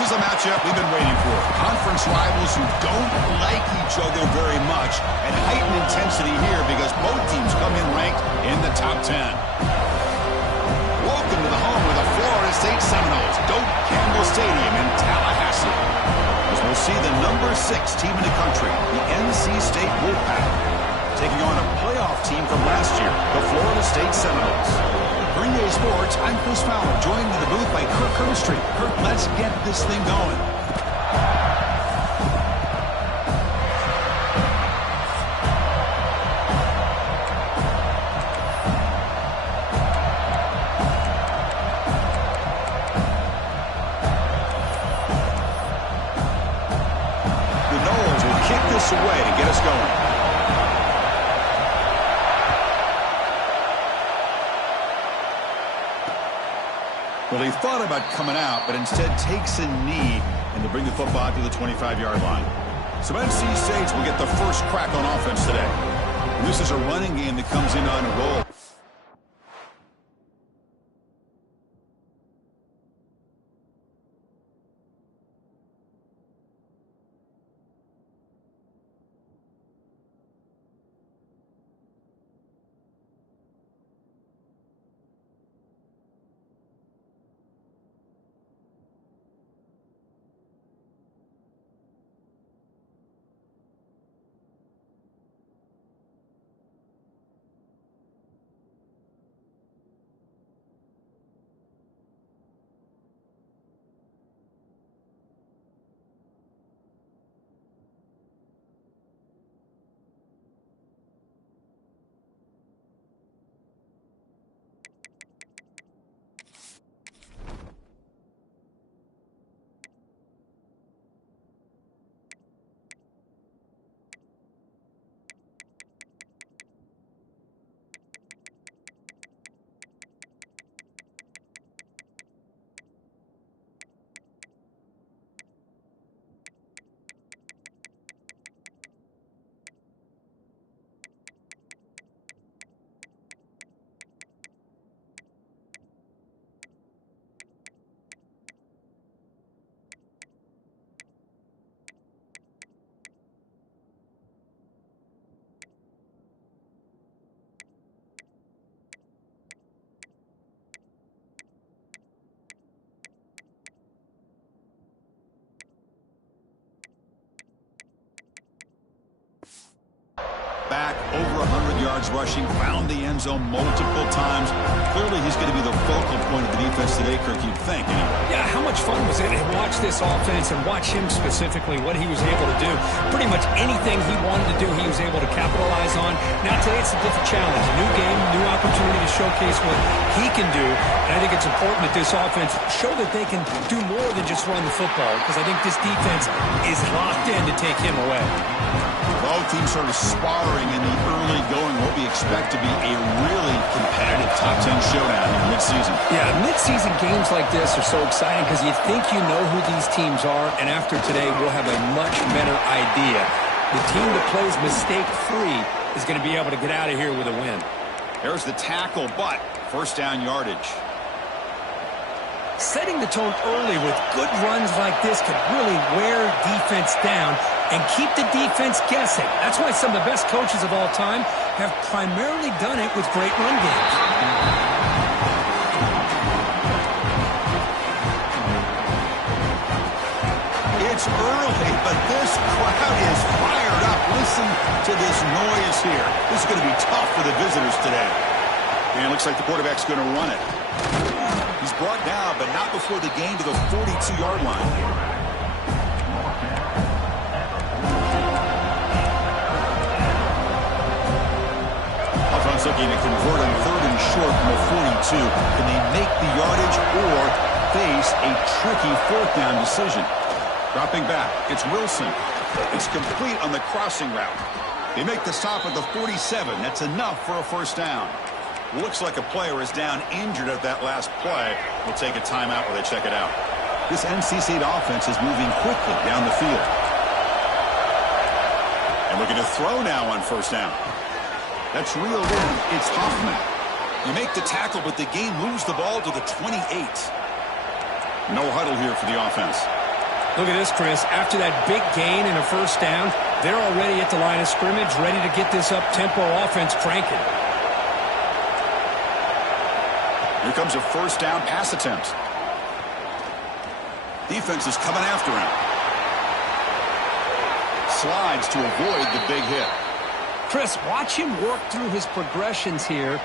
This is a matchup we've been waiting for. Conference rivals who don't like each other very much, and heightened intensity here because both teams come in ranked in the top 10. Welcome to the home of the Florida State Seminoles, Doak Campbell Stadium in Tallahassee, as we'll see the number 6 team in the country, the NC State Wolfpack, taking on a playoff team from last year, the Florida State Seminoles. Green Day Sports, I'm Chris Fowler, joined in the booth by Kirk Herbstreit. Kirk, let's get this thing going. The Noles will kick this away to get us going. Well, he thought about coming out, but instead takes a knee and to bring the football to the 25-yard line. So NC State will get the first crack on offense today. And this is a running game that comes in on a roll. Back over 100 yards rushing, found the end zone multiple times. Clearly, he's going to be the focal point of the defense today, Kirk, you'd think, anyway. Yeah, how much fun was it to watch this offense and watch him specifically, what he was able to do. Pretty much anything he wanted to do, he was able to capitalize on. Now, today it's a different challenge. A new game, new opportunity to showcase what he can do. And I think it's important that this offense show that they can do more than just run the football, because I think this defense is locked in to take him away. Both teams sort of sparring in the early going, what we expect to be a really competitive top 10 showdown in mid-season. Yeah, mid-season games like this are so exciting because you think you know who these teams are, and after today we'll have a much better idea. The team that plays mistake-free is going to be able to get out of here with a win. There's the tackle, but first down yardage. Setting the tone early with good runs like this can really wear defense down and keep the defense guessing. That's why some of the best coaches of all time have primarily done it with great run games. It's early, but this crowd is fired up. Listen to this noise here. This is going to be tough for the visitors today. And it looks like the quarterback's going to run it. He's brought down, but not before the gain to the 42-yard line. Offense looking to convert on 3rd and short from the 42. Can they make the yardage or face a tricky 4th down decision? Dropping back, it's Wilson. It's complete on the crossing route. They make the stop at the 47. That's enough for a first down. Looks like a player is down injured at that last play. We'll take a timeout while they check it out. This NC State offense is moving quickly down the field. And looking to throw now on first down. That's reeled in. It's Hoffman. You make the tackle, but the game moves the ball to the 28. No huddle here for the offense. Look at this, Chris. After that big gain and a first down, they're already at the line of scrimmage, ready to get this up-tempo offense cranking. Here comes a first down pass attempt. Defense is coming after him. Slides to avoid the big hit. Chris, watch him work through his progressions here.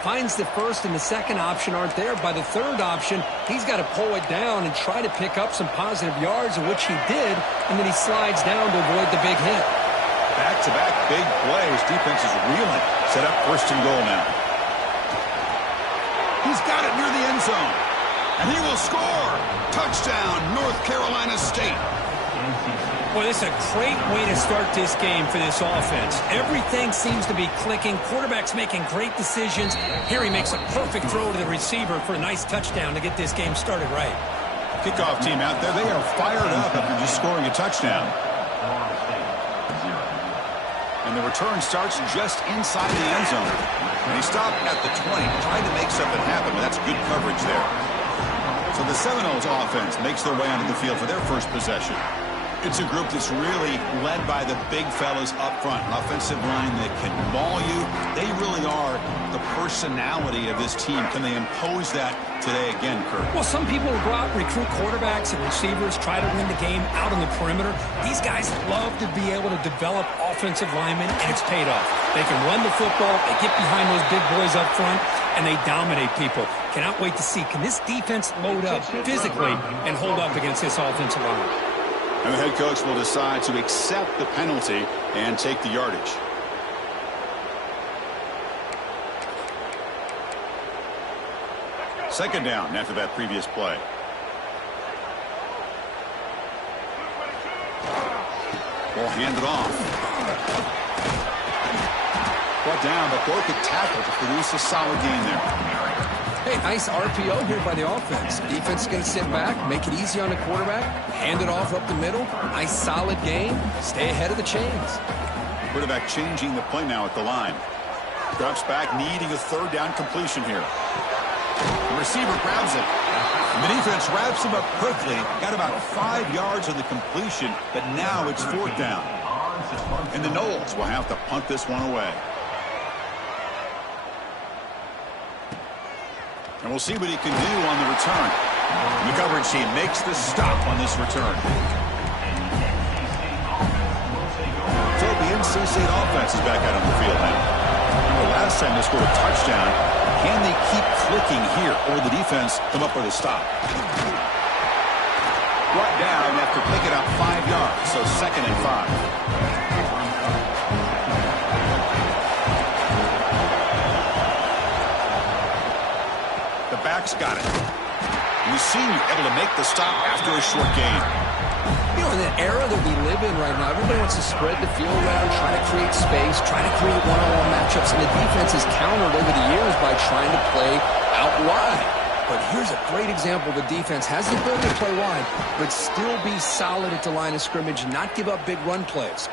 Finds the first and the second option aren't there. By the third option, he's got to pull it down and try to pick up some positive yards, of which he did, and then he slides down to avoid the big hit. Back-to-back big plays. Defense is reeling. Set up first and goal now. He's got it near the end zone. And he will score. Touchdown, North Carolina State. Well, this is a great way to start this game for this offense. Everything seems to be clicking. Quarterback's making great decisions. Here he makes a perfect throw to the receiver for a nice touchdown to get this game started right. Kickoff team out there, they are fired up after just scoring a touchdown. And the return starts just inside the end zone. And he stopped at the 20, tried to make something happen, but that's good coverage there. So the Seminoles offense makes their way onto the field for their first possession. It's a group that's really led by the big fellas up front. An offensive line that can maul you. They really are the personality of this team. Can they impose that today again, Kurt? Well, some people will go out and recruit quarterbacks and receivers, try to win the game out on the perimeter. These guys love to be able to develop offensive linemen, and it's paid off. They can run the football, they get behind those big boys up front, and they dominate people. Cannot wait to see, can this defense load up physically and hold up against this offensive line? And the head coach will decide to accept the penalty and take the yardage. Second down after that previous play. Ball handed off. Brought down, but broke a tackle to produce a solid gain there. Hey, nice RPO here by the offense. Defense is going to sit back, make it easy on the quarterback, hand it off up the middle. Nice solid game. Stay ahead of the chains. Quarterback changing the play now at the line. Drops back, needing a third down completion here. The receiver grabs it. And the defense wraps him up quickly. Got about 5 yards on the completion, but now it's fourth down. And the Noles will have to punt this one away. And we'll see what he can do on the return. The coverage team makes the stop on this return. So the NC State offense is back out on the field now. Remember last time they scored a touchdown. Can they keep clicking here, or will the defense come up with a stop? Brought down after picking up 5 yards, so second and 5. Back's got it. And the senior able to make the stop after a short gain. You know, in the era that we live in right now, everybody wants to spread the field around, try to create space, try to create one-on-one matchups, and the defense has countered over the years by trying to play out wide. But here's a great example. The defense has the ability to play wide, but still be solid at the line of scrimmage, not give up big run plays.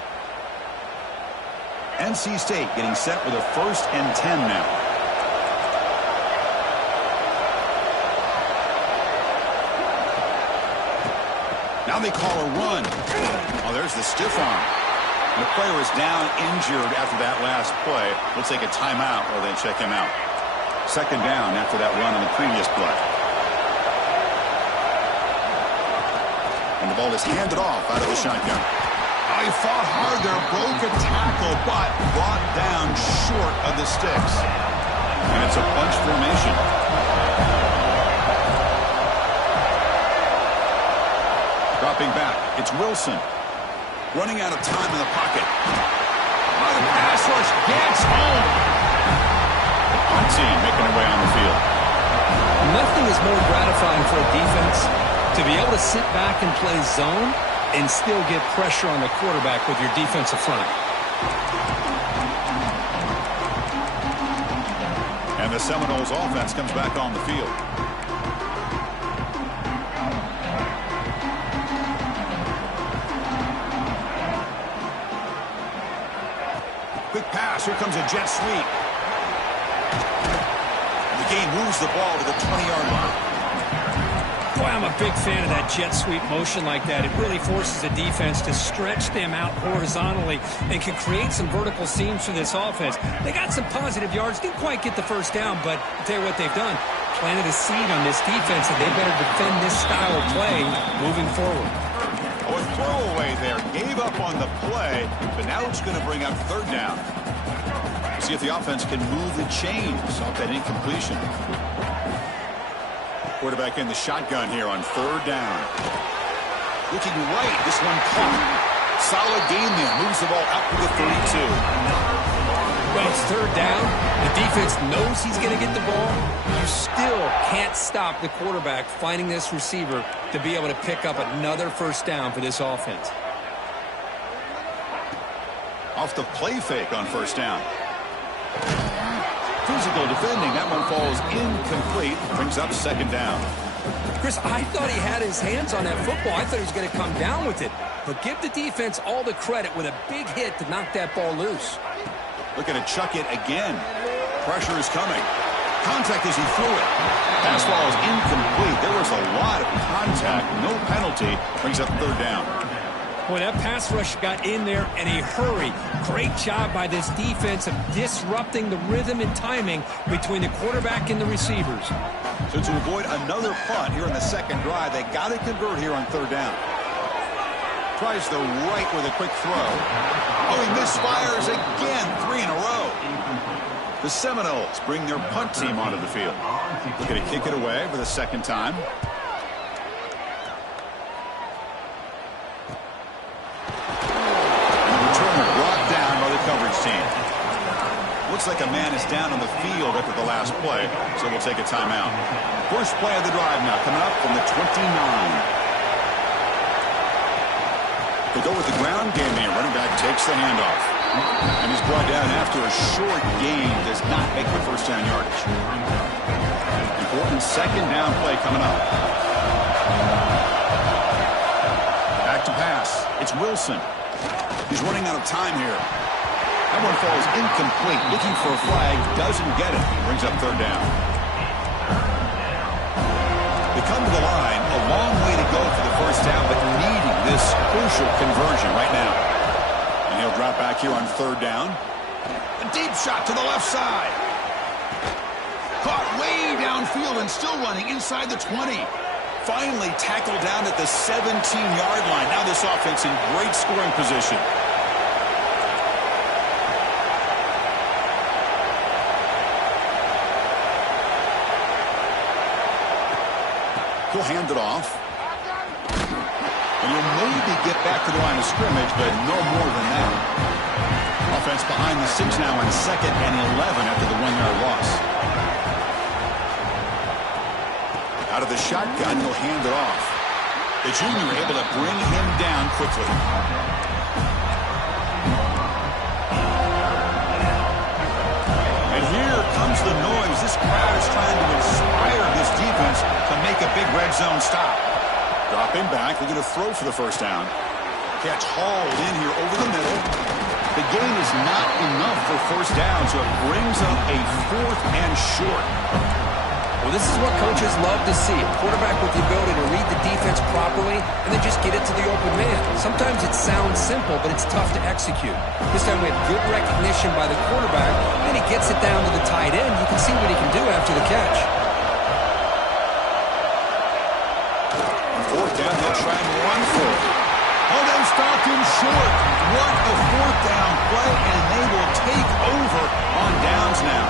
NC State getting set with a 1st and 10 now. Now they call a run. Oh, there's the stiff arm. And the player is down injured after that last play. We'll take a timeout while they check him out. Second down after that run on the previous play. And the ball is handed off out of the shotgun. Oh, he fought hard there, broke a tackle, but brought down short of the sticks. And it's a bunch formation. Dropping back, it's Wilson. Running out of time in the pocket. Oh, the pass rush gets home. The punt team making their way on the field. Nothing is more gratifying for a defense to be able to sit back and play zone and still get pressure on the quarterback with your defensive front. And the Seminoles offense comes back on the field. Quick pass. Here comes a jet sweep. The game moves the ball to the 20-yard line. Boy, I'm a big fan of that jet sweep motion like that. It really forces the defense to stretch them out horizontally and can create some vertical seams for this offense. They got some positive yards, didn't quite get the first down, but I'll tell you what they've done. Planted a seed on this defense that they better defend this style of play moving forward. Oh, a throwaway there. Gave up on the play, but now it's going to bring up third down. See if the offense can move the chains off that incompletion. Quarterback in the shotgun here on third down. Looking right. This one caught. Solid gain there. Moves the ball up to the 32. Well, it's third down. The defense knows he's going to get the ball. You still can't stop the quarterback finding this receiver to be able to pick up another first down for this offense. Off the play fake on first down. Physical defending. That one falls incomplete. Brings up second down. Chris, I thought he had his hands on that football. I thought he was going to come down with it. But give the defense all the credit with a big hit to knock that ball loose. Looking to chuck it again. Pressure is coming. Contact as he threw it. Pass ball is incomplete. There was a lot of contact. No penalty. Brings up third down. Boy, that pass rush got in there in a hurry. Great job by this defense of disrupting the rhythm and timing between the quarterback and the receivers. So to avoid another punt here in the second drive, they got to convert here on third down. Tries the right with a quick throw. Oh, he misfires again. 3 in a row. The Seminoles bring their punt team onto the field. Looking to kick it away for the second time. Coverage team. Looks like a man is down on the field after the last play, so we'll take a timeout. First play of the drive now coming up from the 29. They go with the ground game here. Running back takes the handoff. And he's brought down after a short gain. Does not make the first down yardage. Important second down play coming up. Back to pass. It's Wilson. He's running out of time here. That one falls incomplete. Looking for a flag. Doesn't get it. Brings up third down. They come to the line. A long way to go for the first down, but needing this crucial conversion right now. And he'll drop back here on third down. A deep shot to the left side. Caught way downfield and still running inside the 20. Finally tackled down at the 17-yard line. Now this offense in great scoring position. He'll hand it off. And he'll maybe get back to the line of scrimmage, but no more than that. Offense behind the 6 now on 2nd and 11 after the 1-yard loss. Out of the shotgun, he'll hand it off. The junior able to bring him down quickly. And here comes the noise. This crowd is trying to inspire this defense to make a big red zone stop. Dropping back, they're going to throw for the first down. Catch hauled in here over the middle. The gain is not enough for first down, so it brings up a 4th and short. Well, this is what coaches love to see. A quarterback with the ability to read the defense properly and then just get it to the open man. Sometimes it sounds simple, but it's tough to execute. This time we have good recognition by the quarterback, and he gets it down to the tight end. You can see what he can do after the catch. Fourth down, they'll try and run for it. Oh, they stopped him short. What a 4th down play, and they will take over on downs now.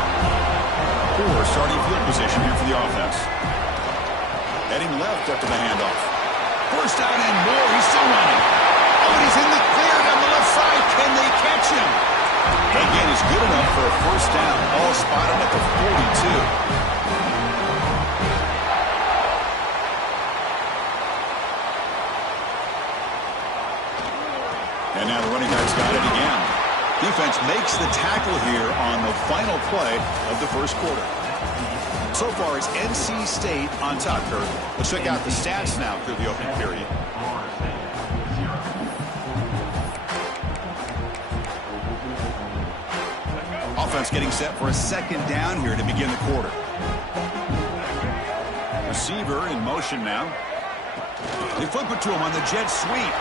Poor starting field position here for the offense. Heading left after the handoff. First down and more. He's still running. Oh, and he's in the clear down the left side. Can they catch him? That gain is good enough for a first down. All spotted at the 42. And now the running back's got it again. Defense makes the tackle here on the final play of the first quarter. So far, it's NC State on top, Kurt. Let's check out the stats now through the opening period. Offense getting set for a second down here to begin the quarter. receiver in motion now. They flip it to him on the jet sweep.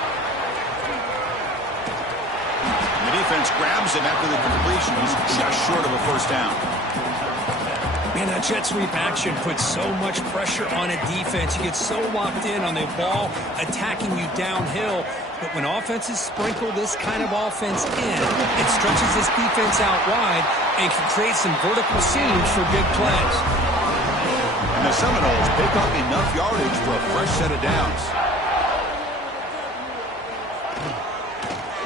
And the defense grabs him after the completion. He's just short of a first down. Man, that jet sweep action puts so much pressure on a defense. You get so locked in on the ball attacking you downhill. But when offenses sprinkle this kind of offense in, it stretches this defense out wide and can create some vertical seams for big plays. And the Seminoles pick up enough yardage for a fresh set of downs.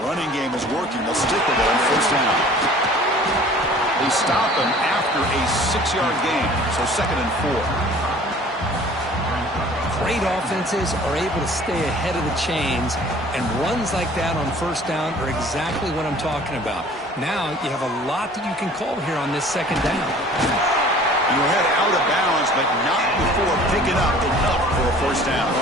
Running game is working. They'll stick with it on first down. They stop him after a 6-yard gain, so 2nd and 4. Great offenses are able to stay ahead of the chains, and runs like that on first down are exactly what I'm talking about. Now you have a lot that you can call here on this 2nd down. You head out of bounds, but not before picking up enough for a first down.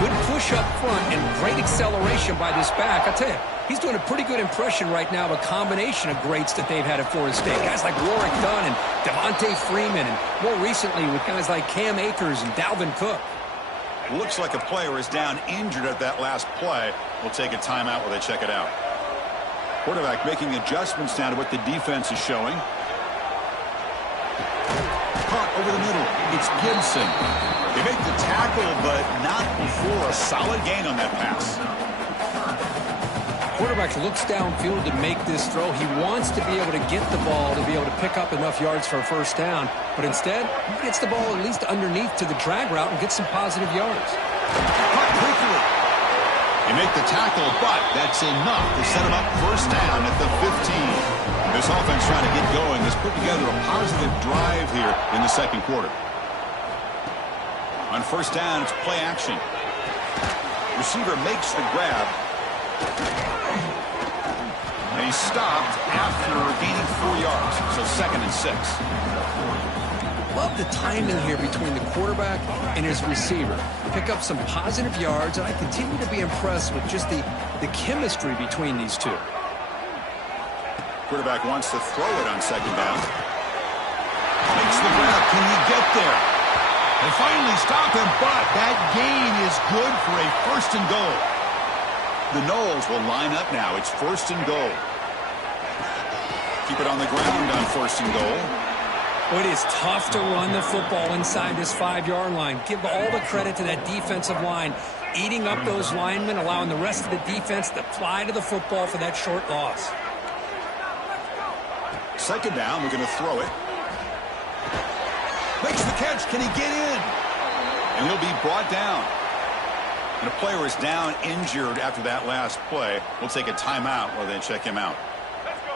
Good push up front and great acceleration by this back. I'll tell you, he's doing a pretty good impression right now of a combination of greats that they've had at Florida State. Guys like Warwick Dunn and Devontae Freeman, and more recently with guys like Cam Akers and Dalvin Cook. Looks like a player is down injured at that last play. We'll take a timeout while they check it out. Quarterback making adjustments down to what the defense is showing. Caught over the middle. It's Gibson. They make the tackle, but not before a solid gain on that pass. Quarterback looks downfield to make this throw. He wants to be able to get the ball to be able to pick up enough yards for a first down. But instead, he gets the ball at least underneath to the drag route and gets some positive yards. Caught quickly. They make the tackle, but that's enough to set him up first down at the 15. This offense trying to get going has put together a positive drive here in the second quarter. On first down, it's play action. Receiver makes the grab. And he's stopped after gaining 4 yards. So 2nd and 6. Love the timing here between the quarterback and his receiver. Pick up some positive yards, and I continue to be impressed with just the chemistry between these two. Quarterback wants to throw it on 2nd down. Makes the grab. Can he get there? They finally stop him, but that gain is good for a 1st and goal. The Noles will line up now. It's 1st and goal. Keep it on the ground on 1st and goal. It is tough to run the football inside this 5-yard line. Give all the credit to that defensive line, eating up those linemen, allowing the rest of the defense to fly to the football for that short loss. 2nd down, we're going to throw it. Makes the catch. Can he get in? And he'll be brought down. And a player is down injured after that last play. We'll take a timeout while they check him out.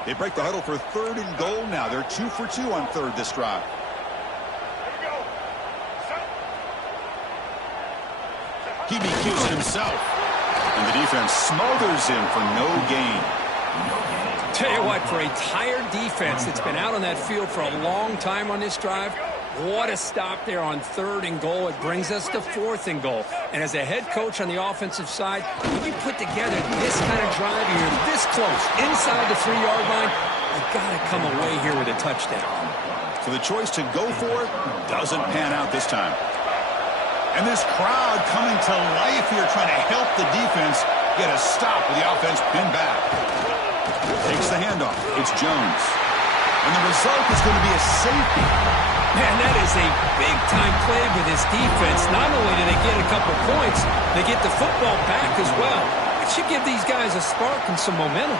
They break the huddle for 3rd and goal now. They're 2 for 2 on 3rd this drive. He BQs it himself. And the defense smothers him for no gain. Tell you what, for a tired defense that's been out on that field for a long time on this drive, what a stop there on 3rd and goal. It brings us to 4th and goal. And as a head coach on the offensive side, when you put together this kind of drive, you're this close, inside the 3-yard line, you've got to come away here with a touchdown. So the choice to go for it doesn't pan out this time. And this crowd coming to life here, trying to help the defense get a stop with the offense pinned back. Takes the handoff. It's Jones. And the result is going to be a safety. Man, that is a big-time play with this defense. Not only do they get a couple points, they get the football back as well. It should give these guys a spark and some momentum.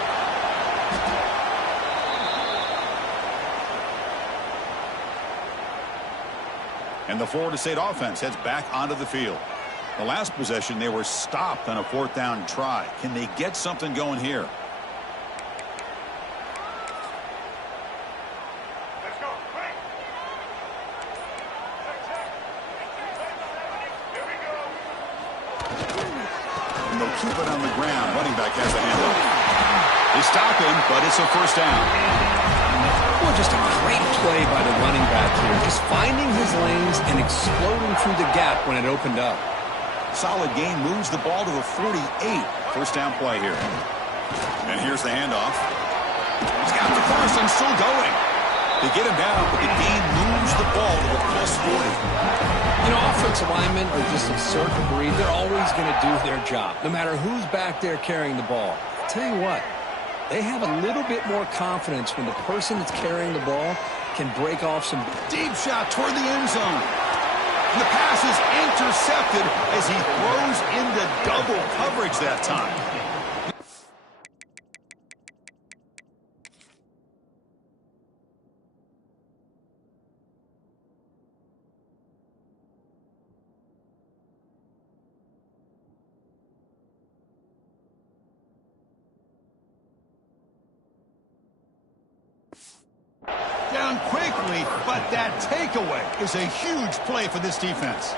And the Florida State offense heads back onto the field. The last possession, they were stopped on a 4th down try. Can they get something going here? And they'll keep it on the ground. Running back has the handoff. They stop him, but it's a 1st down. Well, just a great play by the running back here. Just finding his lanes and exploding through the gap when it opened up. Solid gain, moves the ball to the 48. 1st down play here. And here's the handoff. He's got the 1st and still going. They get him down, but the gain moves the ball to the +40. offensive linemen are just a certain breed. They're always going to do their job, no matter who's back there carrying the ball. I'll tell you what, they have a little bit more confidence when the person that's carrying the ball can break off some deep shot toward the end zone. And the pass is intercepted as he throws into double coverage that time. Down quickly, but that takeaway is a huge play for this defense.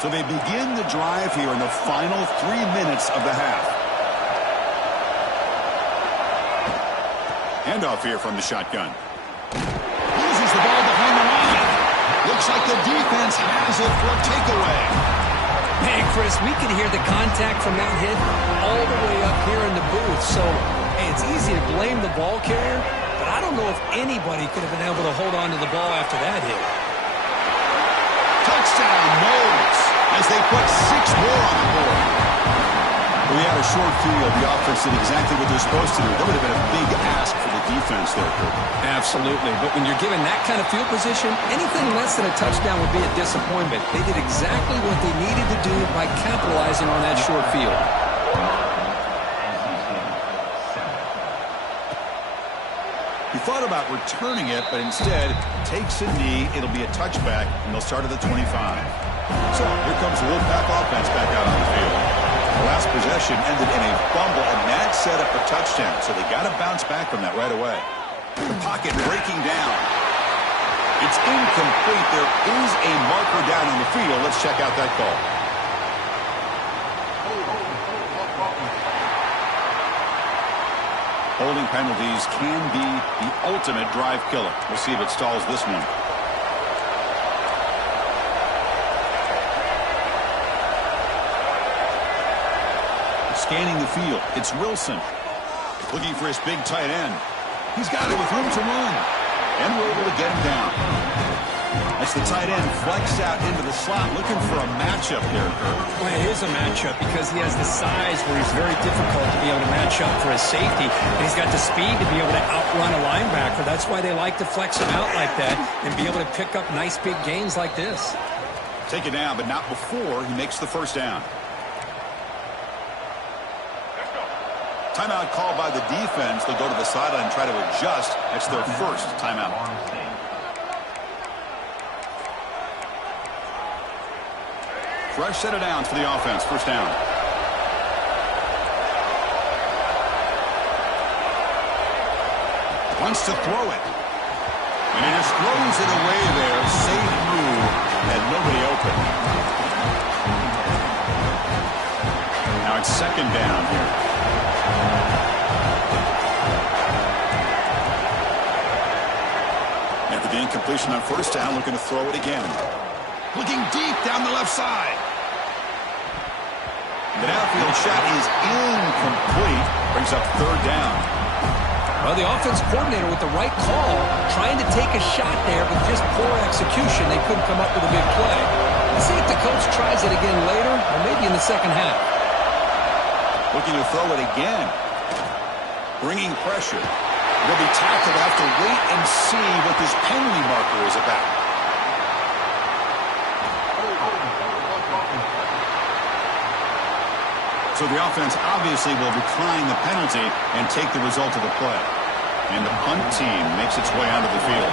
So they begin the drive here in the final 3 minutes of the half. Handoff here from the shotgun. Loses the ball behind the line. Looks like the defense has it for a takeaway. Hey, Chris, we could hear the contact from that hit all the way up here in the booth. So, hey, it's easy to blame the ball carrier, but I don't know if anybody could have been able to hold on to the ball after that hit. Touchdown, Moles, as they put 6 more on the board. We had a short field. The offense did exactly what they're supposed to do. That would have been a big ask for the defense there, Kirk. Absolutely. But when you're given that kind of field position, anything less than a touchdown would be a disappointment. They did exactly what they needed to do by capitalizing on that short field. He thought about returning it, but instead takes a knee. It'll be a touchback, and they'll start at the 25. So here comes the Wolfpack offense back out on the field. The last possession ended in a fumble, and that set up a touchdown. So they got to bounce back from that right away. The pocket breaking down. It's incomplete. There is a marker down on the field. Let's check out that call. Holding penalties can be the ultimate drive killer. We'll see if it stalls this one. Scanning the field, it's Wilson. Looking for his big tight end. He's got it with room to run. And we're able to get him down. As the tight end flexed out into the slot, looking for a matchup there, Kirk. Well, it is a matchup because he has the size where he's very difficult to be able to match up for his safety. And he's got the speed to be able to outrun a linebacker. That's why they like to flex him out like that and be able to pick up nice big gains like this. Take it down, but not before he makes the first down. Timeout called by the defense. They'll go to the sideline and try to adjust. That's their first timeout. Fresh set of downs for the offense. First down. Wants to throw it. And he just throws it away there. Safe move. And nobody open. Now it's second down here. After the incompletion on first down, looking to throw it again. Looking deep down the left side. The downfield shot is incomplete. Brings up third down. Well, the offense coordinator with the right call, trying to take a shot there, but just poor execution. They couldn't come up with a big play. Let's see if the coach tries it again later, or maybe in the second half. Looking to throw it again. Bringing pressure. They'll be tackled. They'll have to wait and see what this penalty marker is about. So the offense obviously will decline the penalty and take the result of the play. And the punt team makes its way onto the field.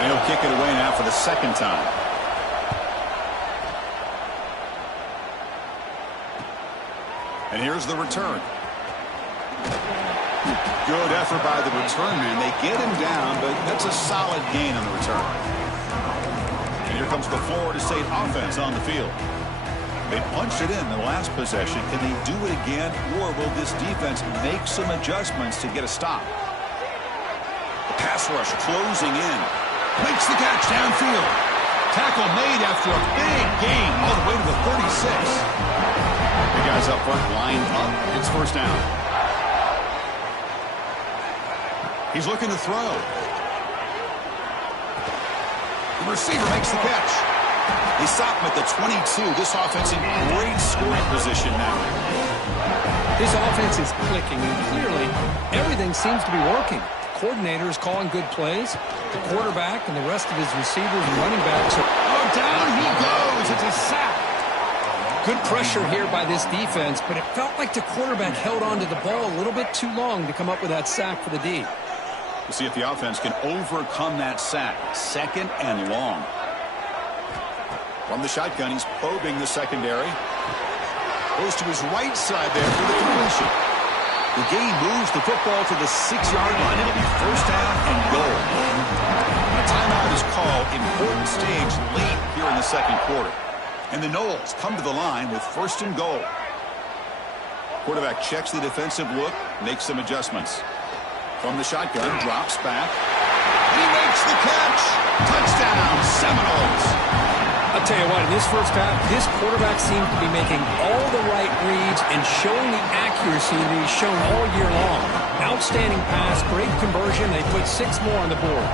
And he'll kick it away now for the second time. And here's the return. Good effort by the return man. They get him down, but that's a solid gain on the return. And here comes the Florida State offense on the field. They punched it in the last possession. Can they do it again, or will this defense make some adjustments to get a stop? The pass rush closing in. Makes the catch downfield. Tackle made after a big gain all the way to the 36. The guys up front lined up. It's first down. He's looking to throw. The receiver makes the catch. They stop him at the 22. This offense in great scoring position now. This offense is clicking, and clearly everything seems to be working. The coordinator is calling good plays. The quarterback and the rest of his receivers and running backs are... Oh, down he goes. It's a sack. Good pressure here by this defense, but it felt like the quarterback held on to the ball a little bit too long to come up with that sack for the D. We'll see if the offense can overcome that sack. 2nd and long. From the shotgun, he's probing the secondary. Goes to his right side there for the completion. The game moves the football to the 6-yard line. It'll be 1st down and goal. A timeout is called. Important stage late here in the 2nd quarter. And the Noles come to the line with 1st and goal. Quarterback checks the defensive look, makes some adjustments. From the shotgun, drops back. And he makes the catch. Touchdown, Seminoles. I'll tell you what, in this first half, this quarterback seems to be making all the right reads and showing the accuracy that he's shown all year long. Outstanding pass, great conversion. They put 6 more on the board.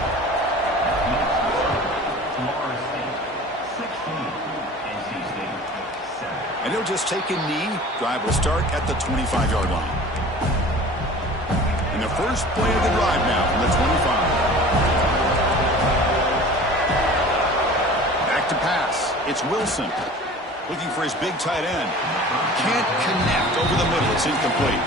And he'll just take a knee. Drive will start at the 25-yard line. And the first play of the drive now from the 25. To pass. It's Wilson looking for his big tight end. Can't connect over the middle. It's incomplete.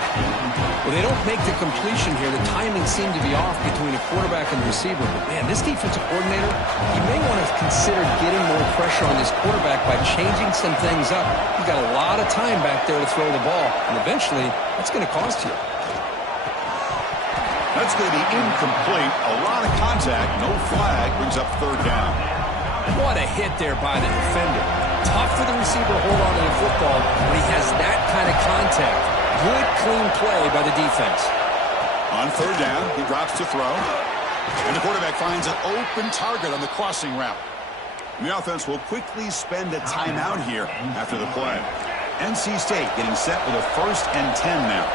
Well, they don't make the completion here. The timing seemed to be off between a quarterback and the receiver. But, man, this defensive coordinator, he may want to consider getting more pressure on this quarterback by changing some things up. He's got a lot of time back there to throw the ball, and eventually that's going to cost you. That's going to be incomplete. A lot of contact. No flag. Brings up 3rd down. What a hit there by the defender. Tough for the receiver to hold on to the football when he has that kind of contact. Good, clean play by the defense. On 3rd down, he drops to throw. And the quarterback finds an open target on the crossing route. And the offense will quickly spend a timeout here after the play. NC State getting set with a 1st and 10 now.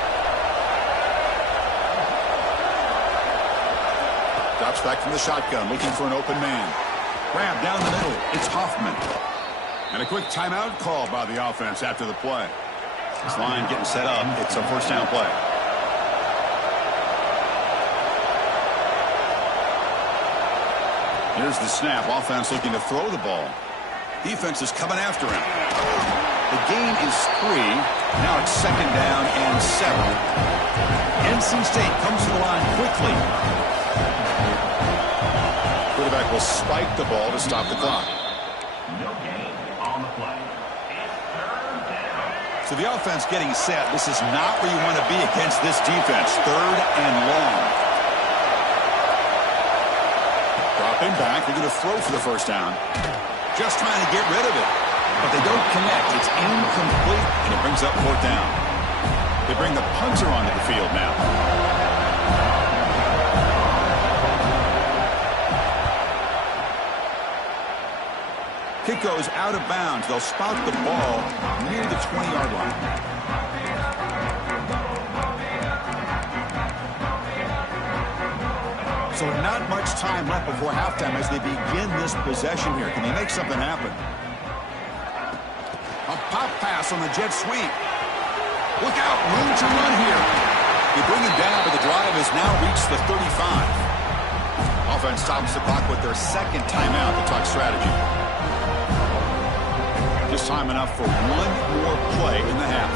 Drops back from the shotgun, looking for an open man. Grab down the middle. It's Hoffman. And a quick timeout called by the offense after the play. This line getting set up. It's a 1st down play. Here's the snap. Offense looking to throw the ball. Defense is coming after him. The gain is 3. Now it's 2nd down and 7. NC State comes to the line quickly. Quarterback will spike the ball to stop the clock. No gain on the play. It's 3rd down. So the offense getting set. This is not where you want to be against this defense. 3rd and long. Dropping back. They're going to throw for the 1st down. Just trying to get rid of it. But they don't connect. It's incomplete, and it brings up 4th down. They bring the punter onto the field now. Kick goes out of bounds. They'll spot the ball near the 20-yard line. So not much time left before halftime as they begin this possession here. Can they make something happen? A pop pass on the jet sweep. Look out, room to run here. They bring him down, but the drive has now reached the 35. Offense stops the clock with their 2nd timeout to talk strategy. Just time enough for one more play in the half.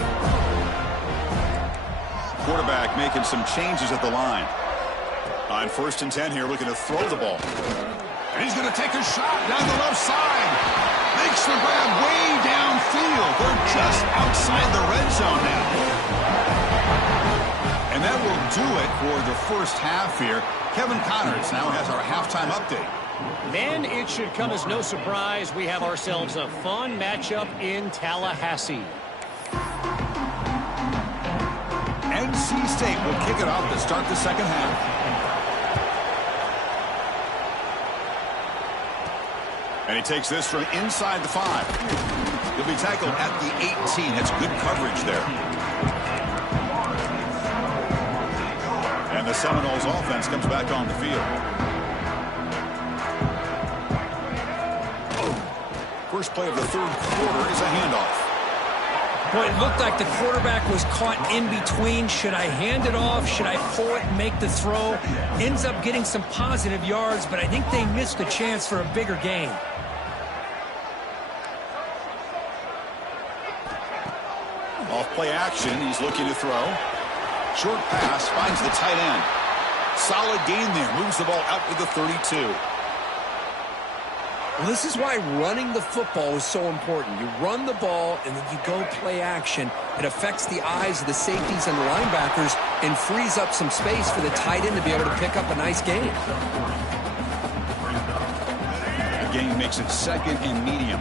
Quarterback making some changes at the line. On 1st and 10 here, looking to throw the ball. And he's going to take a shot down the left side. Makes the grab way downfield. They're just outside the red zone now. And that will do it for the first half here. Kevin Connors now has our halftime update. Men, it should come as no surprise we have ourselves a fun matchup in Tallahassee. NC State will kick it off to start the 2nd half. And he takes this from inside the 5. He'll be tackled at the 18. That's good coverage there. And the Seminoles offense comes back on the field. first play of the third quarter is a handoff. Boy, it looked like the quarterback was caught in between. Should I hand it off? Should I pull it and make the throw? Ends up getting some positive yards, but I think they missed a chance for a bigger gain. Off play action, he's looking to throw. Short pass, finds the tight end. Solid gain there, moves the ball out to the 32. Well, this is why running the football is so important. You run the ball, and then you go play action. It affects the eyes of the safeties and the linebackers and frees up some space for the tight end to be able to pick up a nice gain. The gain makes it second and medium.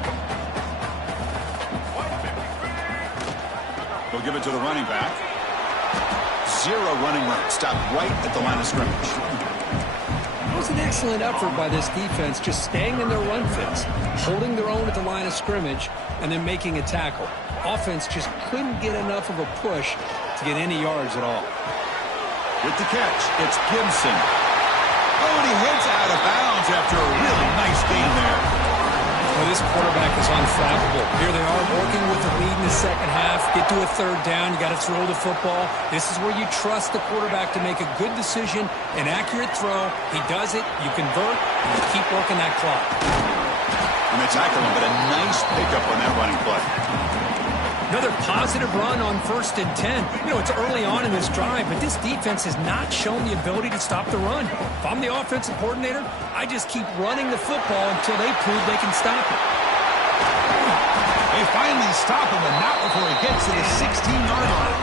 He'll give it to the running back. Zero running room. Stopped right at the line of scrimmage. It was an excellent effort by this defense, just staying in their run fits, holding their own at the line of scrimmage, and then making a tackle. Offense just couldn't get enough of a push to get any yards at all. With the catch, it's Gibson. Oh, and he heads out of bounds after a really nice gain there. Well, this quarterback is unflappable. Here they are working with the lead in the second half. Get to a third down. You got to throw the football. This is where you trust the quarterback to make a good decision, an accurate throw. He does it. You convert, and you keep working that clock. And they tackle him, but a nice pickup on that running play. Another positive run on 1st and 10. You know, it's early on in this drive, but this defense has not shown the ability to stop the run. If I'm the offensive coordinator, I just keep running the football until they prove they can stop it. They finally stop him, but not before he gets to the 16-yard line.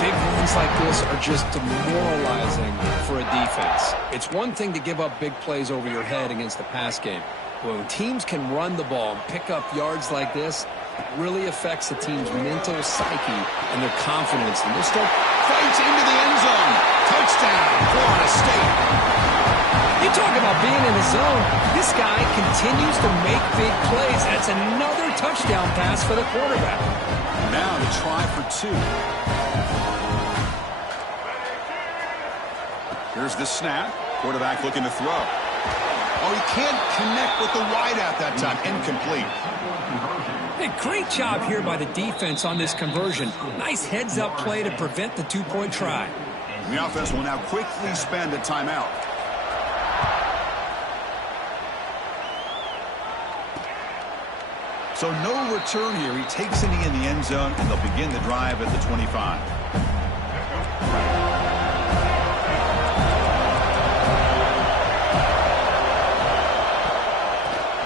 Big runs like this are just demoralizing for a defense. It's one thing to give up big plays over your head against the pass game. But when teams can run the ball and pick up yards like this, it really affects the team's mental psyche and their confidence. And this Fights into the end zone. Touchdown, Florida State. You talk about being in the zone. This guy continues to make big plays. That's another touchdown pass for the quarterback. Now to try for two. Here's the snap. Quarterback looking to throw. Oh, he can't connect with the wideout that time. Incomplete. Hey, great job here by the defense on this conversion. Nice heads-up play to prevent the two-point try. The offense will now quickly spend a timeout. So no return here. He takes it in the end zone, and they'll begin the drive at the 25.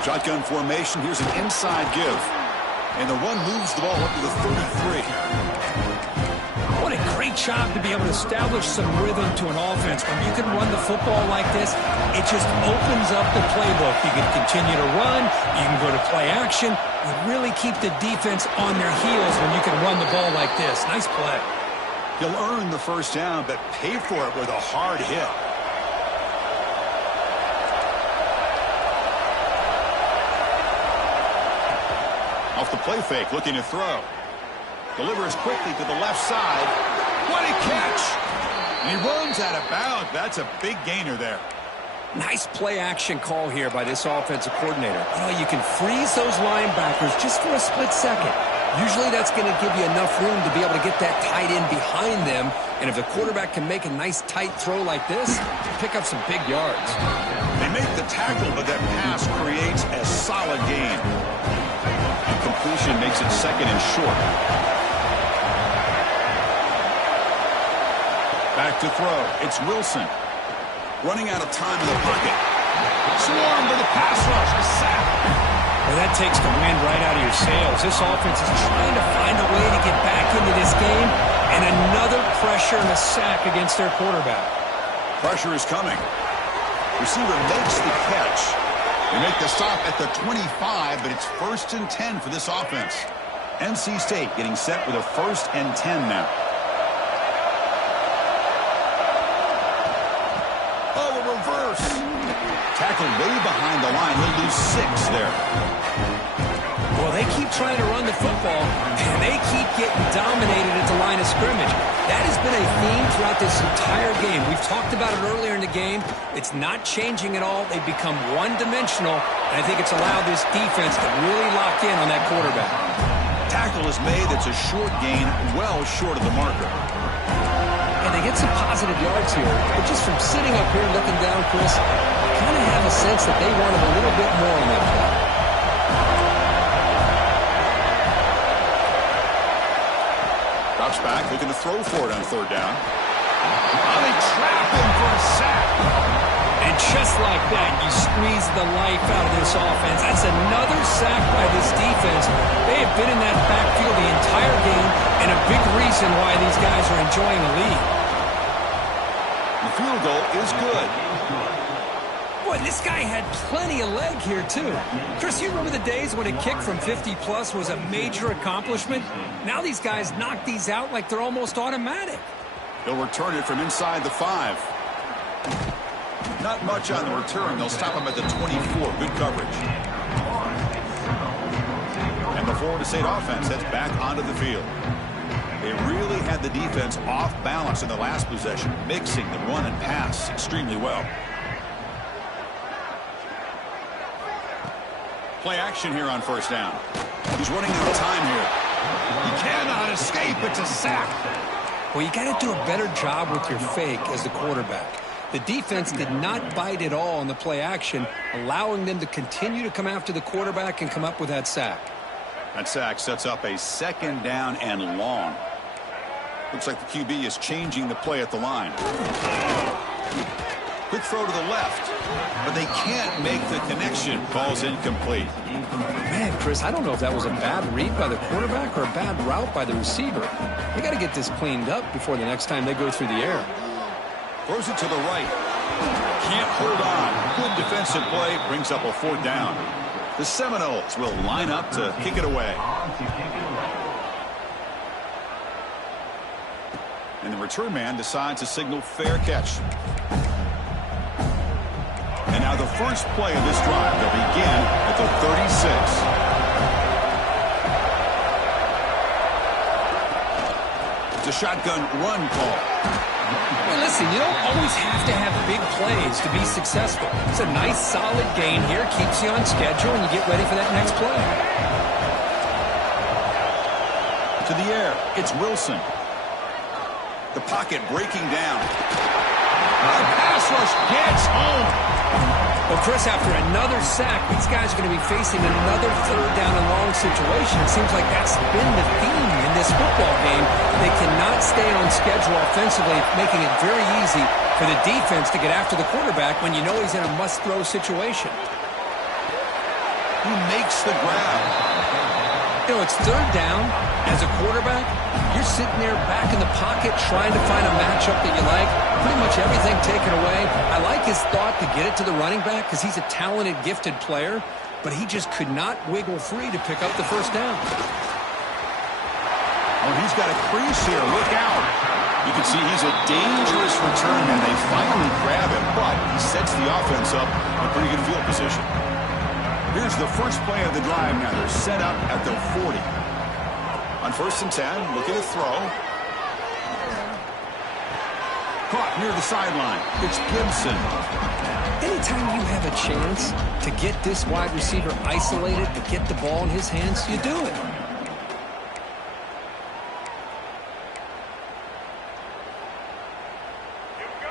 Shotgun formation. Here's an inside give. And the run moves the ball up to the 33. What a great job to be able to establish some rhythm to an offense. When you can run the football like this, it just opens up the playbook. You can continue to run. You can go to play action. You really keep the defense on their heels when you can run the ball like this. Nice play. He'll earn the first down, but pay for it with a hard hit. Off the play fake, looking to throw. Delivers quickly to the left side. What a catch! And he runs out of bounds. That's a big gainer there. Nice play action call here by this offensive coordinator. You know, you can freeze those linebackers just for a split second. Usually that's going to give you enough room to be able to get that tight end behind them. And if the quarterback can make a nice tight throw like this, pick up some big yards. They make the tackle, but that pass creates a solid gain. Completion makes it second and short. Back to throw. It's Wilson. Running out of time in the pocket. Swarm to the pass rush. A sack. Well, that takes the wind right out of your sails. This offense is trying to find a way to get back into this game. And another pressure and a sack against their quarterback. Pressure is coming. Receiver makes the catch. They make the stop at the 25, but it's 1st and 10 for this offense. NC State getting set with a 1st and 10 now. Oh, a reverse. Tackled way behind the line. He'll lose 6 there. Well, they keep trying to run the football, and they keep getting dominated at the line of scrimmage. That has been a theme throughout this entire game. We've talked about it earlier in the game. It's not changing at all. They've become one-dimensional, and I think it's allowed this defense to really lock in on that quarterback. Tackle is made. That's a short gain, well short of the marker. And they get some positive yards here, but just from sitting up here looking down, Chris, I kind of have a sense that they wanted a little bit more on that play. Drops back, looking to throw for it on third down. Oh, they trap him for a sack. And just like that, you squeeze the life out of this offense. That's another sack by this defense. They have been in that backfield the entire game, and a big reason why these guys are enjoying the lead. The field goal is good. Boy, this guy had plenty of leg here, too. Chris, you remember the days when a kick from 50-plus was a major accomplishment? Now these guys knock these out like they're almost automatic. They'll return it from inside the 5. Not much on the return. They'll stop him at the 24. Good coverage. And the Florida State offense heads back onto the field. They really had the defense off balance in the last possession, mixing the run and pass extremely well. Play action here on first down. He's running out of time here. He cannot escape. It's a sack. Well, you got to do a better job with your fake as the quarterback. The defense did not bite at all on the play action, allowing them to continue to come after the quarterback and come up with that sack. That sack sets up a second down and long. Looks like the QB is changing the play at the line. Quick throw to the left, but they can't make the connection. Ball's incomplete. Man, Chris, I don't know if that was a bad read by the quarterback or a bad route by the receiver. They got to get this cleaned up before the next time they go through the air. Throws it to the right. Can't hold on. Good defensive play. Brings up a fourth down. The Seminoles will line up to kick it away. And the return man decides to signal fair catch. And now the first play of this drive will begin at the 36. It's a shotgun run call. Well, listen, you don't always have to have big plays to be successful. It's a nice, solid gain here. Keeps you on schedule, and you get ready for that next play. To the air, it's Wilson. The pocket breaking down. The pass rush gets home. Well, Chris, after another sack, these guys are going to be facing another third down and long situation. It seems like that's been the theme in this football game. They cannot stay on schedule offensively, making it very easy for the defense to get after the quarterback when you know he's in a must-throw situation. He makes the grab. You know, it's third down. As a quarterback, you're sitting there back in the pocket trying to find a matchup that you like. Pretty much everything taken away. I like his thought to get it to the running back because he's a talented, gifted player, but he just could not wiggle free to pick up the first down. Oh, he's got a crease here. Look out. You can see he's a dangerous return man. They finally grab him, but he sets the offense up in pretty good field position. Here's the first play of the drive now. They're set up at the 40. On first and 10, looking to throw. Caught near the sideline. It's Gibson. Anytime you have a chance to get this wide receiver isolated, to get the ball in his hands, you do it.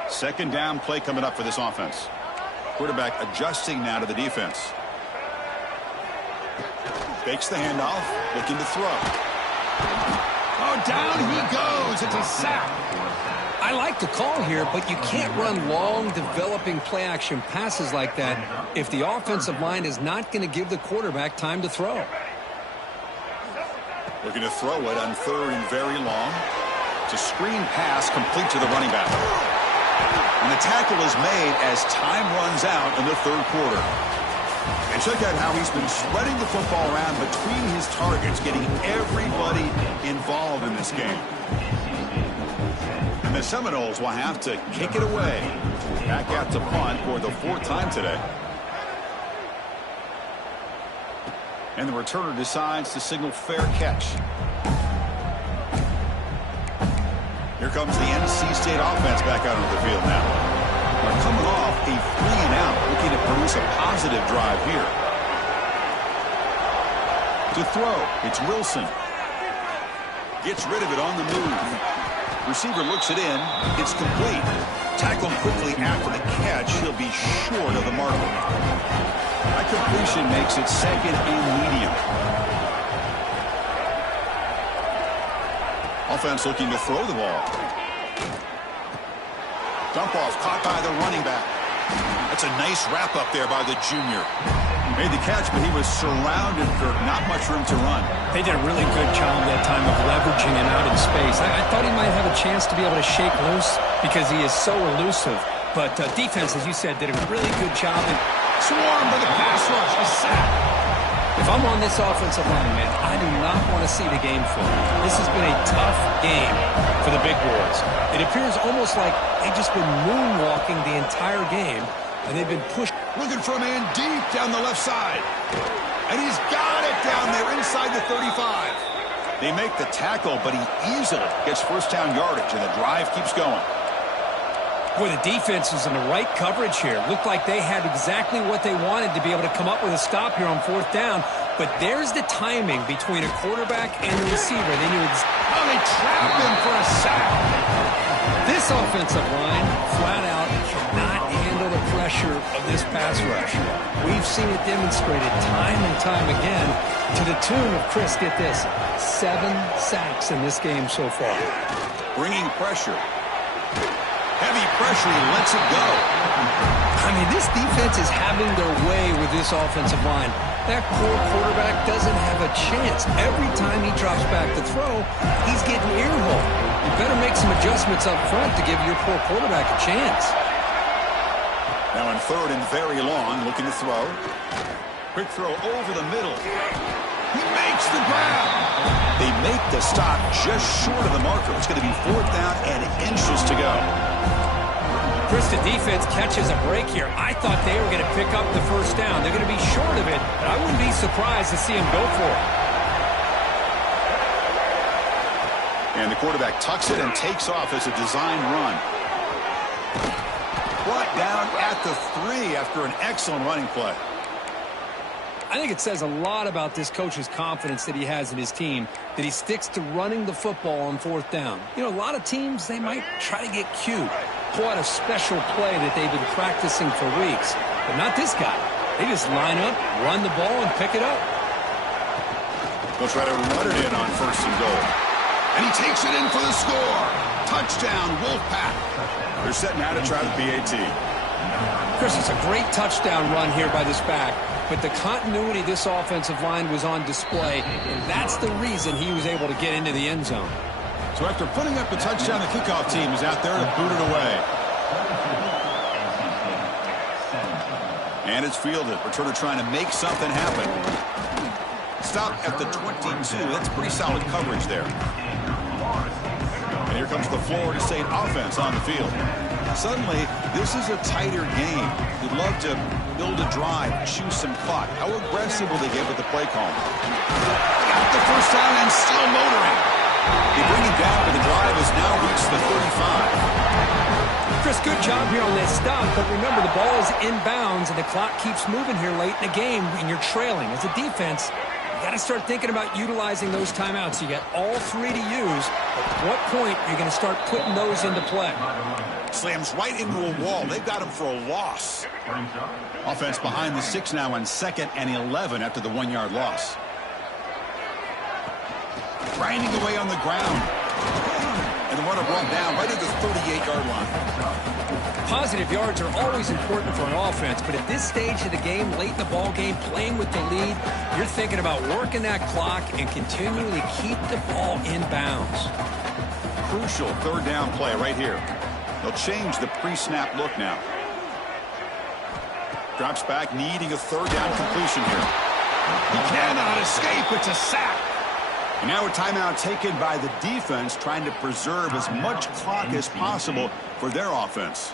Second down play coming up for this offense. Quarterback adjusting now to the defense. Fakes the handoff, looking to throw. Oh, down he goes. It's a sack. I like the call here, but you can't run long, developing play-action passes like that if the offensive line is not going to give the quarterback time to throw. Looking to throw it on third and very long. It's a screen pass complete to the running back. And the tackle is made as time runs out in the third quarter. And check out how he's been spreading the football around between his targets, getting everybody involved in this game. And the Seminoles will have to kick it away. Back out to punt for the fourth time today. And the returner decides to signal fair catch. Here comes the NC State offense back out onto the field now. They're coming off a 3-and-out, looking to produce a positive drive here. To throw, it's Wilson. Gets rid of it on the move. Receiver looks it in. It's complete. Tackled quickly after the catch. He'll be short of the marker. That completion makes it second and medium. Offense looking to throw the ball. Dump off caught by the running back. That's a nice wrap up there by the junior. Made the catch, but he was surrounded for not much room to run. They did a really good job that time of leveraging him out in space. I thought he might have a chance to be able to shake loose because he is so elusive. But defense, as you said, did a really good job. And swarmed by the pass rush. A sack. If I'm on this offensive line, man, I do not want to see the game flip. This has been a tough game for the big boys. It appears almost like they've just been moonwalking the entire game, and they've been pushed. Looking for a man deep down the left side. And he's got it down there inside the 35. They make the tackle, but he easily gets first down yardage, and the drive keeps going. Boy, the defense was in the right coverage here. Looked like they had exactly what they wanted to be able to come up with a stop here on fourth down. But there's the timing between a quarterback and the receiver. They knew oh, they trapped him for a sack. This offensive line flat out cannot handle the pressure of this pass rush. We've seen it demonstrated time and time again to the tune of, Chris, get this, 7 sacks in this game so far. Bringing pressure. Heavy pressure, he lets it go. I mean, this defense is having their way with this offensive line. That poor quarterback doesn't have a chance. Every time he drops back to throw, he's getting earholed. You better make some adjustments up front to give your poor quarterback a chance. Now in third and very long, looking to throw. Quick throw over the middle. He makes the grab. They make the stop just short of the marker. It's going to be fourth down and inches to go. Chris, the defense catches a break here. I thought they were going to pick up the first down. They're going to be short of it, but I wouldn't be surprised to see him go for it. And the quarterback tucks it and takes off as a design run. Brought down at the 3 after an excellent running play. I think it says a lot about this coach's confidence that he has in his team, that he sticks to running the football on fourth down. You know, a lot of teams, they might try to get cute, pull out a special play that they've been practicing for weeks. But not this guy. They just line up, run the ball, and pick it up. They'll try to run it in on first and goal. And he takes it in for the score. Touchdown, Wolfpack. They're setting out to try the PAT. Chris, it's a great touchdown run here by this back, but the continuity of this offensive line was on display, and that's the reason he was able to get into the end zone. So after putting up the touchdown, the kickoff team is out there to boot it away. And it's fielded. Returner trying to make something happen. Stop at the 22. That's pretty solid coverage there. And here comes the Florida State offense on the field. Suddenly, this is a tighter game. You'd love to build a drive, choose some clock. How aggressive will they get with the play call? Got the first down and still motoring. They bring it down, but the drive has now reached the 35. Chris, good job here on that stop, but remember, the ball is inbounds, and the clock keeps moving here late in the game, and you're trailing. As a defense, you got to start thinking about utilizing those timeouts. You got all 3 to use. At what point are you going to start putting those into play? Slams right into a wall. They've got him for a loss. Offense behind the 6 now on 2nd and 11 after the 1-yard loss. Grinding away on the ground. And the runner brought down right at the 38-yard line. Positive yards are always important for an offense, but at this stage of the game, late in the ball game, playing with the lead, you're thinking about working that clock and continually keep the ball in bounds. Crucial third down play right here. They'll change the pre-snap look now. Drops back, needing a third down completion here. He cannot escape. It's a sack. And now a timeout taken by the defense, trying to preserve as much clock as possible for their offense.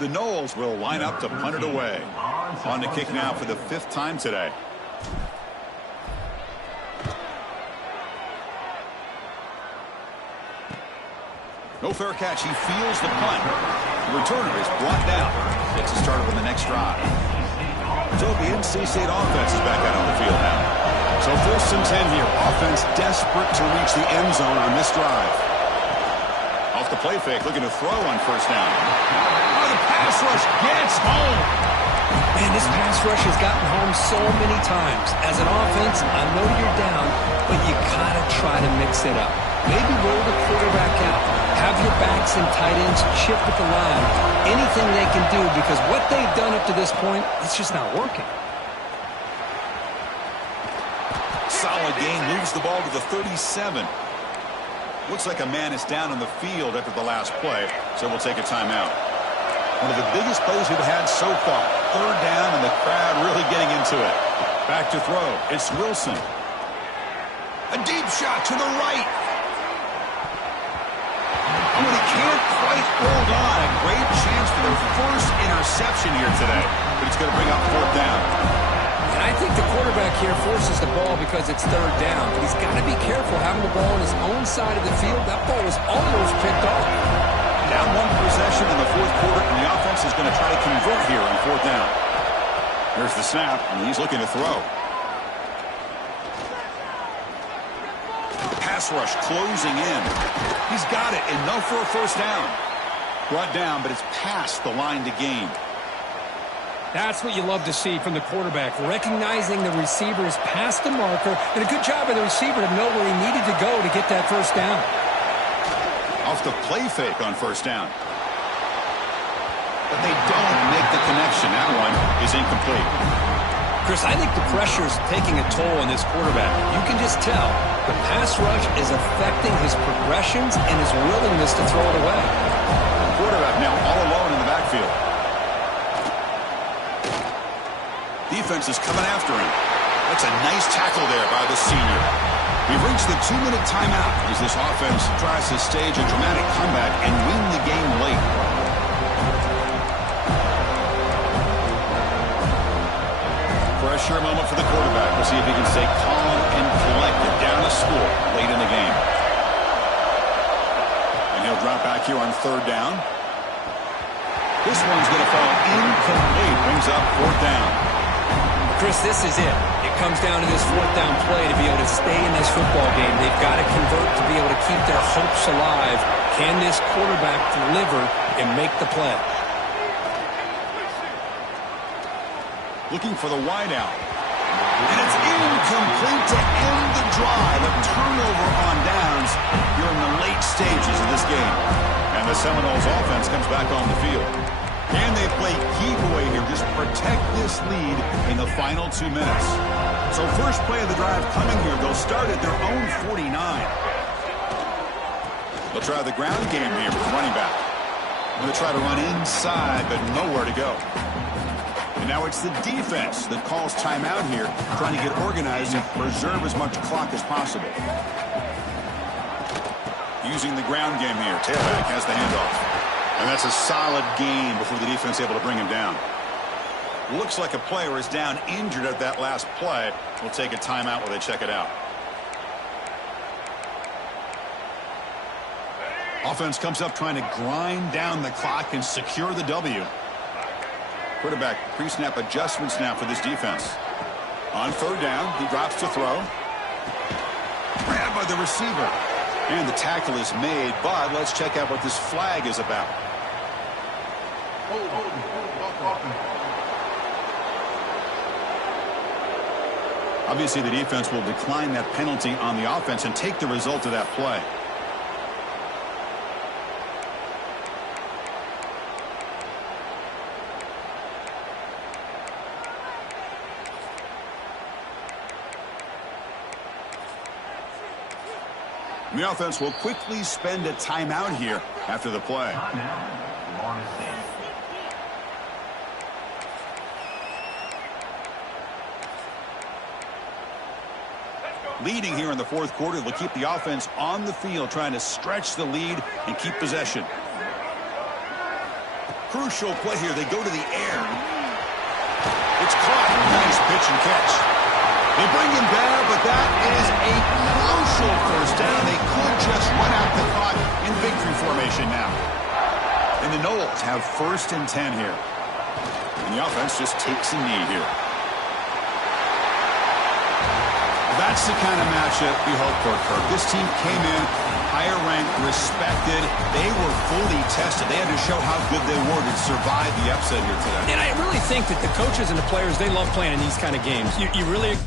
The Noles will line up to punt it away. On to kick now for the 5th time today. No fair catch. He feels the punt. The returner is brought down. Gets a start on the next drive. So the NC State offense is back out on the field now. So 1st and 10 here. Offense desperate to reach the end zone on this drive. Off the play fake, looking to throw on 1st down. Oh, the pass rush gets home. Man, this pass rush has gotten home so many times. As an offense, I know you're down, but you gotta try to mix it up. Maybe roll the quarterback out. Have your backs and tight ends chip at the line. Anything they can do, because what they've done up to this point, it's just not working. Solid gain, moves the ball to the 37. Looks like a man is down on the field after the last play, so we'll take a timeout. One of the biggest plays we've had so far. 3rd down, and the crowd really getting into it. Back to throw. It's Wilson. A deep shot to the right. Oh, and he can't quite hold on. A great chance for their 1st interception here today, but it's going to bring up 4th down. And I think the quarterback here forces the ball because it's 3rd down, but he's got to be careful having the ball on his own side of the field. That ball was almost picked off. Down 1 possession in the 4th quarter, and the offense is going to try to convert here on 4th down. There's the snap, and he's looking to throw. Pass rush closing in. He's got it, enough for a 1st down. Brought down, but it's past the line to gain. That's what you love to see from the quarterback, recognizing the receiver is past the marker, and a good job by the receiver to know where he needed to go to get that 1st down. Off the play fake on 1st down. But they don't make the connection. That one is incomplete. Chris, I think the pressure is taking a toll on this quarterback. You can just tell the pass rush is affecting his progressions and his willingness to throw it away. The quarterback now all alone in the backfield. Defense is coming after him. That's a nice tackle there by the senior. We've reached the 2-minute timeout as this offense tries to stage a dramatic comeback and win the game late. Pressure moment for the quarterback. We'll see if he can stay calm and collected down a score late in the game. And he'll drop back here on 3rd down. This one's going to fall incomplete. Brings up 4th down. Chris, this is it. It comes down to this 4th down play to be able to stay in this football game. They've got to convert to be able to keep their hopes alive. Can this quarterback deliver and make the play? Looking for the wideout. And it's incomplete to end the drive. A turnover on downs here in the late stages of this game. And the Seminoles offense comes back on the field. Can they play keep away here? Just protect this lead in the final 2 minutes. So 1st play of the drive coming here. They'll start at their own 49. They'll try the ground game here with the running back. They'll try to run inside, but nowhere to go. And now it's the defense that calls timeout here, trying to get organized and preserve as much clock as possible. Using the ground game here. Tailback has the handoff. And that's a solid gain before the defense is able to bring him down. Looks like a player is down injured at that last play. We'll take a timeout while they check it out. Offense comes up trying to grind down the clock and secure the W. Quarterback pre-snap adjustment snap for this defense. On 3rd down, he drops to throw. Grabbed by the receiver. And the tackle is made, but let's check out what this flag is about. Obviously, the defense will decline that penalty on the offense and take the result of that play. The offense will quickly spend a timeout here after the play. Leading here in the 4th quarter, they'll keep the offense on the field, trying to stretch the lead and keep possession. Crucial play here. They go to the air. It's caught. Nice pitch and catch. They bring him down, but that is a crucial first down. They could just run out the clock in victory formation now. And the Noles have 1st and 10 here. And the offense just takes a knee here. That's the kind of matchup we hope for, Kirk. This team came in higher ranked, respected. They were fully tested. They had to show how good they were to survive the upset here today. And I really think that the coaches and the players, they love playing in these kind of games. You really